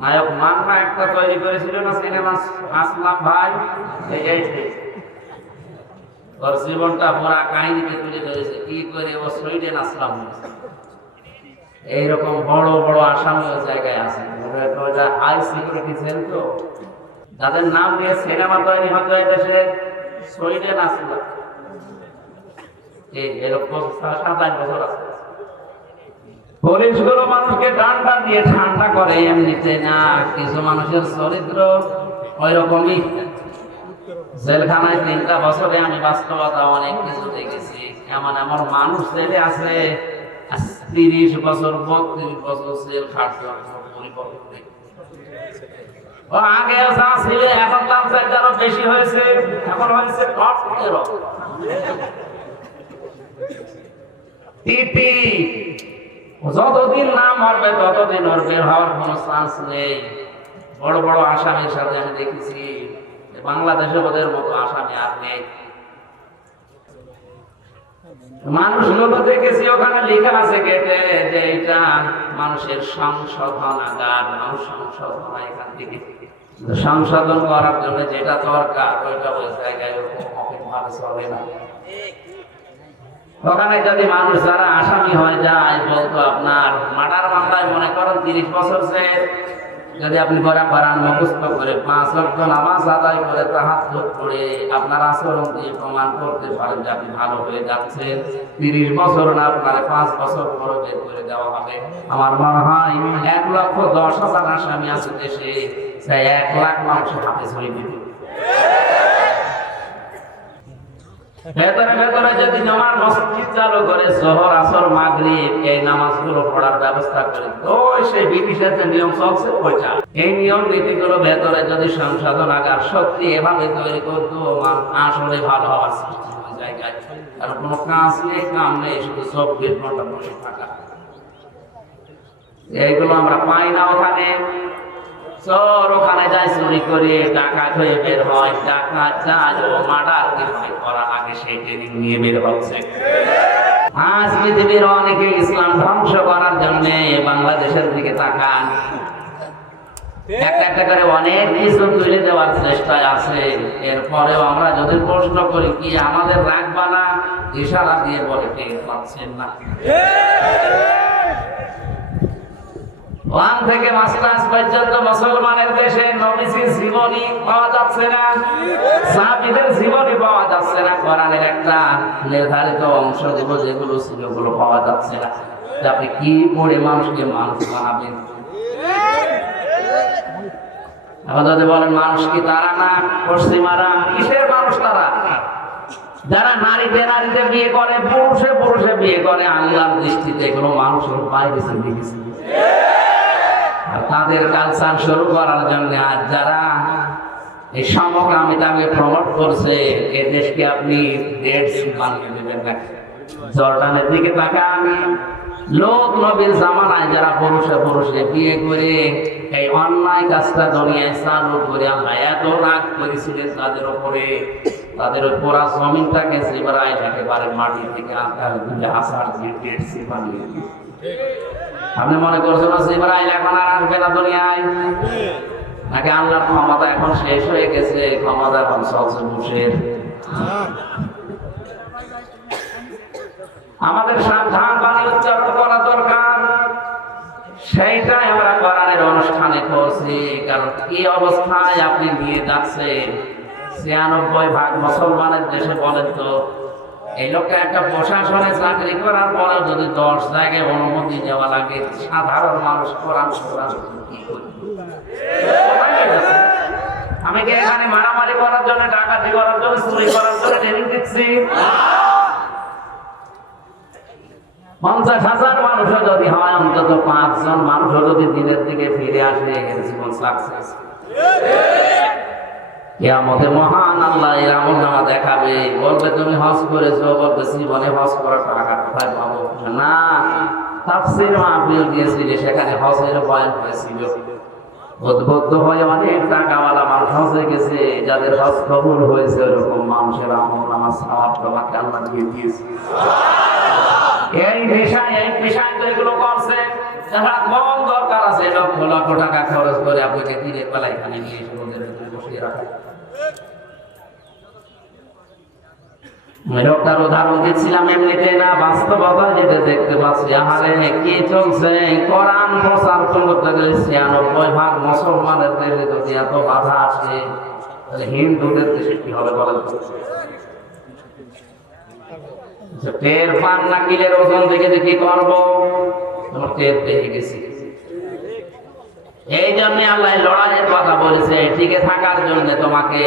নায়ক মান্না একটা তৈরি করেছিল না সিনেমা আসলাম ভাই? এই। ওর জীবনটা পুরা তুলে ধরেছে কি করে ও সুইডেন আসলাম এইরকম বড় বড় আসামি জায়গায় আছে। সিকিউরিটি তো? যাদের নাম দিয়ে সিনেমা তৈরি এই দেশে, সুইডেন আসলাম এরকম সাতাশ বছর আছে। পুলিশগুলো মানুষকে ডান্ডা দিয়ে ঠান্ডা করে, এমনিতে না, কিছু মানুষের চরিত্র ওই রকমই জেলখানায় তিনটা বছরে আমি বাস্তবতা অনেক কিছু দেখেছি। এমন এমন মানুষ জেলে আছে তিরিশ বছর, বত্রিশ বছর জেল পরিবর্তন ও, আগে যা ছিল, এখন তার চাইতে আরও বেশি হয়েছে। এখন হয়েছে তিতি যতদিন না মরবে, ততদিন ওর বের হওয়ার কোনো চান্স নেই। বড় বড় আসামির সাথে আমি দেখেছি বাংলাদেশে ওদের মতো আসামি আর নেই। মানুষগুলো দেখেছি, ওখানে লেখা আছে গেটে, যে এটা মানুষের সংশোধনাগার, মানুষ সংশোধন এখান থেকে। সংশোধন করার জন্য যেটা দরকার, ওইটা ওই জায়গায় ওরকম চলে না। ওখানে যদি মানুষ যারা আসামি হয়ে যায়, বলতো আপনার মার্ডার মামলায় মনে করেন তিরিশ বছর সে যদি আপনি করা করান মুখস্থ করে পাঁচ লক্ষ নামাজ আদায় করে তাহার চোখ করে আপনার আচরণ দিয়ে প্রমাণ করতে পারেন যে আপনি ভালো হয়ে যাচ্ছেন। তিরিশ বছর না, আপনার পাঁচ বছর পরে বের করে দেওয়া হবে। আমার মনে হয় এক লক্ষ দশ হাজার আসামি আছে দেশে সেই এক লাখ মানুষ হাতে ছড়িয়ে দিবে ভেতরে ভেতরে যদি নামাজ মসজিদ চালু করে জোহর আসর, মাগরিব, এই নামাজগুলো পড়ার ব্যবস্থা করে তো সেই ব্রিটিশের যে নিয়ম চলছে, ওইটা। এই নিয়ম নীতিগুলো ভেতরে যদি সংশোধন আগার সত্যি এভাবে তৈরি করতো আসলে ভালো হওয়ার সৃষ্টি হয় জায়গায়। কারণ কোনো কাজ নেই, কাম নেই, শুধু চব্বিশ ঘণ্টা বসে থাকা। এইগুলো আমরা পাই না ওখানে। চোর ওখানে যায় চুরি করে, টাকা হয়ে বের হয়, টাকা চাল ও মার্ডার কি করা আগে সেই ট্রেনিং নিয়ে বের হচ্ছে। আজ পৃথিবীর অনেকে ইসলাম ধ্বংস করার জন্য বাংলাদেশের দিকে তাকান। একটা একটা করে অনেক কিছু তুলে দেওয়ার চেষ্টায় আছে। এরপরেও আমরা যদি প্রশ্ন করি, কি আমাদের রাখবা না ইশারা দিয়ে বলে, টের পাচ্ছেন না। ওয়ান থেকে মাস্টার্স পর্যন্ত মুসলমানের দেশে নবীজির জীবনী পাওয়া যাচ্ছে না। সাহাবীদের জীবনী পাওয়া যাচ্ছে না। কোরআনের একটা নির্ধারিত অংশগুলো যেগুলো ছিল, ওগুলো পাওয়া যাচ্ছে না। আপনি কি পড়ে মানুষকে মানুষ বানাবেন? এখন বলেন, মানুষ কি তারা না? পশ্চিমারা? কিসের মানুষ তারা? যারা নারীতে নারীতে বিয়ে করে, পুরুষে পুরুষে বিয়ে করে, আল্লাহর দৃষ্টিতে এগুলো মানুষের বাইরে আর তাদের কালচার শুরু করার জন্য আজ যারা এই সমকামিতাকে প্রমোট করছে এ দেশকে আপনি ডেটস বানিয়ে দেবেন না। জর্ডানের দিকে তাকান। লোক নবীর জামানায় যারা পুরুষে পুরুষে বিয়ে করে, এই অন্যায় কাজটা দুনিয়ায় চালু করে আল্লাহ এত রাগ করেছিলেন তাদের উপরে। তাদের ওই পোড়া জমিনটাকে জিবরায় একেবারে মাটি থেকে আঁকা দুলে আসার দিয়ে বানিয়ে দিয়েছে। আপনি মনে করছেন জিবরাইল এখন আর আসবে না দুনিয়ায়? নাকি আল্লাহর ক্ষমতা এখন শেষ হয়ে গেছে? ক্ষমতা এখন চলছে মুশের আমাদের সাবধান বাণী উচ্চারণ করা দরকার। সেইটাই আমরা কোরআনের অনুষ্ঠানে করছি। কারণ কি অবস্থায় আপনি নিয়ে যাচ্ছেন। ছিয়ানব্বই ভাগ মুসলমানের দেশে বলেন তো এই লোকটা একটা প্রশাসনে চাকরি করার পরে যদি দশ জায়গায় অনুমতি দেওয়া লাগে, সাধারণ মানুষ কোরআন কোরআন কি? আমি কি এখানে মারামারি করার জন্য, ডাকাতি করার জন্য, চুরি করার জন্য ট্রেনিং দিচ্ছি পঞ্চাশ হাজার মানুষও যদি হয়, অন্তত পাঁচজন মানুষও যদি দিনের দিকে ফিরে আসে জীবন সাকসেস কেয়ামতে মহান আল্লাহ এর আমল নামা দেখাবে। বলবে, তুমি হজ করেছ। বলবে, জীবনে হজ করার টাকা কোথায় পাবো? না, তাফসির মাহফিল দিয়েছিলে, সেখানে হজের বয়ান হয়েছিল। উদ্বুদ্ধ হয়ে অনেক টাকাওয়ালা মানুষ হজে গেছে, যাদের হজ কবুল হয়েছে ওরকম মানুষের আমল নামা সাওয়াব তোমাকে আল্লাহ দিয়ে দিয়েছে। এই পেশায় এই পেশায় তো এগুলো করছে। যারা কম দরকার আছে, লক্ষ লক্ষ টাকা খরচ করে আপনাকে দিনের বেলা এখানে নিয়ে এসে বসিয়ে রাখা। লোকটার উদাহরণ দিচ্ছিলাম এমনিতে না বাস্তবতা দেখতে পাচ্ছি। চলছে? কোরআন প্রচার করতে গেলে ছিয়ানব্বই ভাগ মুসলমানের দেশে যদি এত বাধা আসে, তাহলে হিন্দুদের দেশে কি হবে বলেন টের পান না, কিলের ওজন দেখে কি করব? টের পেয়ে গেছি। এই জন্য আল্লাহ লড়াইয়ের কথা বলেছে, টিকে থাকার জন্য তোমাকে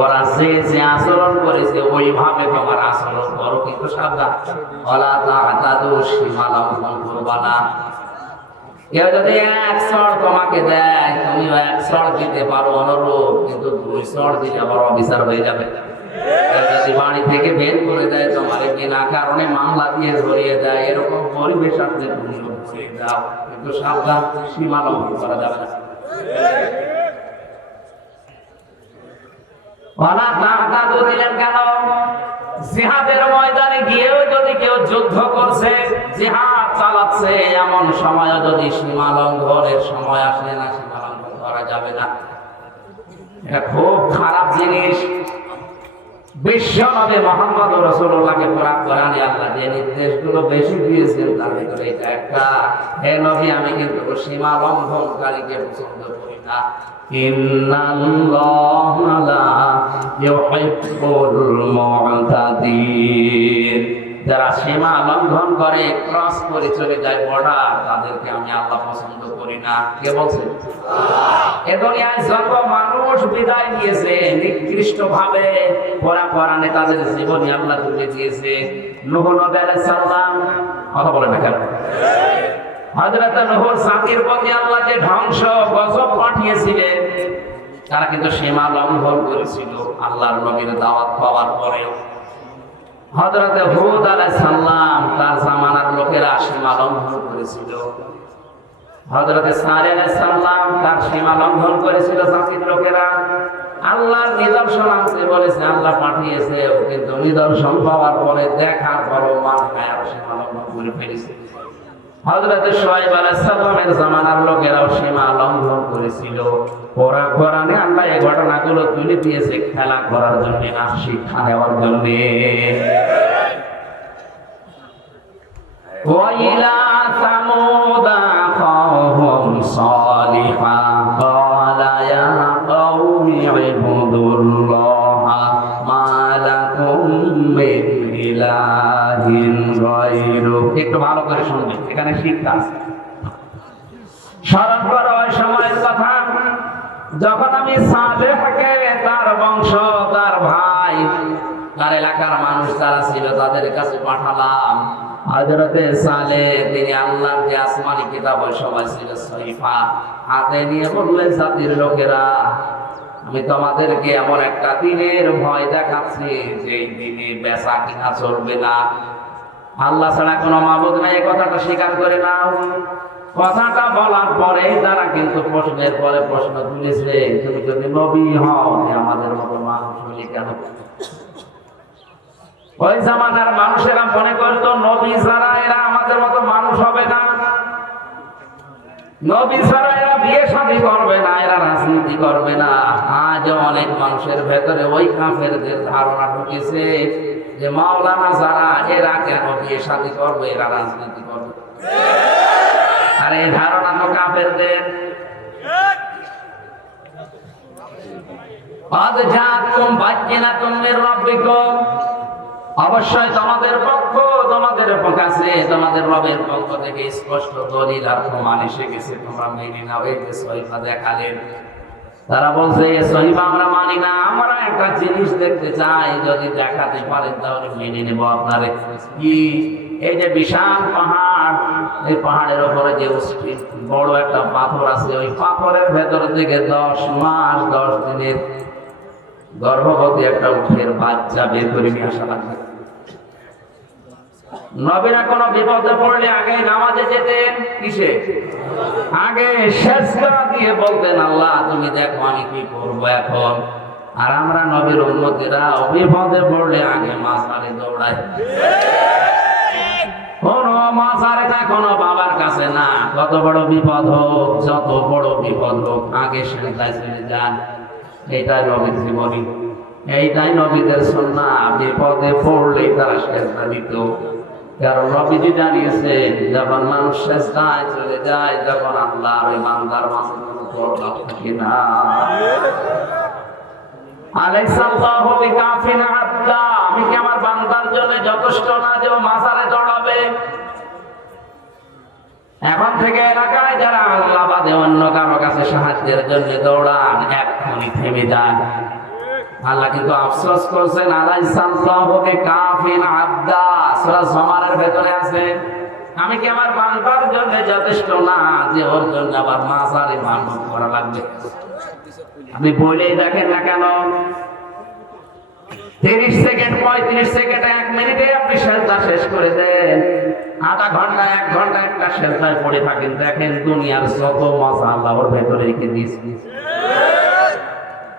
ওরা যে যে আচরণ করেছে, ওইভাবে তোমার আচরণ করো, কিন্তু সাবধান। ওলা তাদু সীমা লঙ্ঘন করবা না কেউ যদি এক চড় তোমাকে দেয় তুমি এক চড় দিতে পারো অনুরূপ, কিন্তু দুই চড় দিলে আবার অবিচার হয়ে যাবে। যদি বাড়ি থেকে বের করে দেয় বিনা কারণে মামলা দিয়ে ধরিয়ে দেয়, এরকম পরিবেশ আপনি কিন্তু সাবধান করা যাবে না। কেন? যুদ্ধ করছে, জিহাদ চালাচ্ছে, এমন সময় যদি সীমা সময় আসে না, সীমা করা যাবে না। এটা খুব খারাপ জিনিস। বিশ্ব নবী মোহাম্মদ রসুল্লাহকে পুরাণ করানি আল্লাহ যে নির্দেশগুলো বেশি দিয়েছেন তার ভিতরে এটা একটা। হে নবী, আমি কিন্তু সীমা লঙ্ঘনকারীকে পছন্দ করি না। ইন্নাল্লাহা লা ইউহিব্বুল মু'তাদিন। যারা সীমা লঙ্ঘন করে, ক্রস করে চলে যায় বর্ডার, তাদেরকে আমি আল্লাহ পছন্দ করি না। কে বলছে? এ দুনিয়ায় যত মানুষ বিদায় নিয়েছে নিকৃষ্ট ভাবে তাদের আল্লাহ তুলে দিয়েছে। কথা বলে না কেন? হযরত প্রতি আল্লাহ যে ধ্বংস গজব পাঠিয়েছিলেন, তারা কিন্তু সীমা লঙ্ঘন করেছিল আল্লাহর নবীর দাওয়াত পাওয়ার পরেও হযরত হুদ আলাই সাল্লাম তার জামানার লোকেরা সীমা লঙ্ঘন করেছিল। হজরতে সারে আলাই সাল্লাম তার সীমা লঙ্ঘন করেছিল জাতির লোকেরা। আল্লাহর নিদর্শন আনতে বলেছে, আল্লাহ পাঠিয়েছে কিন্তু নিদর্শন পাওয়ার পরে দেখার পরও মান আর সীমা লঙ্ঘন করে ফেলেছে। সীমা লঙ্ঘন করেছিল। ওরা কোরআনে ঘটনাগুলো তুলে দিয়েছে খেলা করার জন্য আর শিক্ষা দেওয়ার জন্য শুনবেন এখানে শিক্ষা আছে স্মরণ করো ওই সময়ের কথা। যখন আমি সালেহকে তার বংশ, তার ভাই, তার এলাকার মানুষ যারা ছিল, তাদের কাছে পাঠালাম। হযরতে সালে তিনি আল্লাহর যে আসমানি কিতাব সময় ছিল সহিফা হাতে নিয়ে বললেন জাতির লোকেরা, আমি তোমাদেরকে এমন একটা দিনের ভয় দেখাচ্ছি যে দিনে বেচা কিনা চলবে না। আল্লাহ ছাড়া কোনো মাবুদ নাই কথাটা স্বীকার করে নাও। কথাটা বলার পরে তারা কিন্তু প্রশ্নের পরে প্রশ্ন তুলেছে, তুমি যদি নবী হও আমাদের মতো মানুষ হইলে কেন? ওই জামানার মানুষেরা মনে করতো, নবী ছাড়া এরা আমাদের মতো মানুষ হবে না। নবী ছাড়া এরা বিয়ে শাদী করবে না, এরা রাজনীতি করবে না। আজ অনেক মানুষের ভেতরে ওই কাফেরদের ধারণা ঢুকেছে যে মাওলানা যারা এরা কেন বিয়ে শাদি করব, এরা রাজনীতি করব। আর এই ধারণা তো কাফেরদের। অবশ্যই তোমাদের পক্ষ, তোমাদের কাছে তোমাদের রবের পক্ষ থেকে স্পষ্ট দলিল আর প্রমাণ এসে গেছে, তোমরা মেনে নাও, এই যে দেখালেন। তারা বলছে, "এ সহিফা আমরা মানি না, আমরা একটা জিনিস দেখতে চাই, যদি দেখাতে পারেন তাহলে মেনে নেব আপনারে। কি? এই যে বিশাল পাহাড়, এই পাহাড়ের উপরে যে বড় একটা পাথর আছে, ওই পাথরের ভেতর থেকে দশ মাস, দশ দিনের গর্ভবতী একটা উঠের বাচ্চা বের করে নিয়ে আসা লাগবে। নবীরা কোন বিপদে পড়লে আগে নামাজে যেতেন? কিসে? আগে শেষ দিয়ে বলতেন, আল্লাহ, তুমি দেখো আমি কি করব এখন? আর আমরা নবীর উন্নতিরা বিপদে পড়লে আগে মাঝারে দৌড়াই। কোনো মাজারেটা কোনো বাবার কাছে না। কত বড় বিপদ হোক, যত বড় বিপদ হোক, আগে সেটাই চলে যান। এটাই নবীর জীবনী। এইটাই নবীদের সন্না বিপদে পড়লেই তারা শেষটা দিত। কারণ নবীজি জানিয়েছেন যখন মানুষ শেষটায় চলে যায় যখন আল্লাহ ওই বান্দার মাঝে কোনো থাকে না। এখন থেকে এলাকায় যারা আল্লাহ অন্য কারও কাছে সাহায্যের জন্য দৌড়ান এক্ষুনি থেমে যান আল্লাহ কিন্তু আফসোস করছেন আলাই আলাইসাল্লাহু বিকাফিন আব্দা। সূরা জমারের ভেতরে আছে। আমি কি আমার বান্দার জন্য যথেষ্ট? না, যে ওর জন্য আবার মাজারে মানত করা লাগবে। আপনি বলেই দেখেন না কেন? তিরিশ সেকেন্ড, পঁয়ত্রিশ সেকেন্ড, এক মিনিটে আপনি সেজদা শেষ করে দেন। আধা ঘণ্টা, এক ঘণ্টা একটা সেজদায় পড়ে থাকেন। দেখেন দুনিয়ার যত মজা আল্লাহর ভেতরে রেখে দিয়েছি।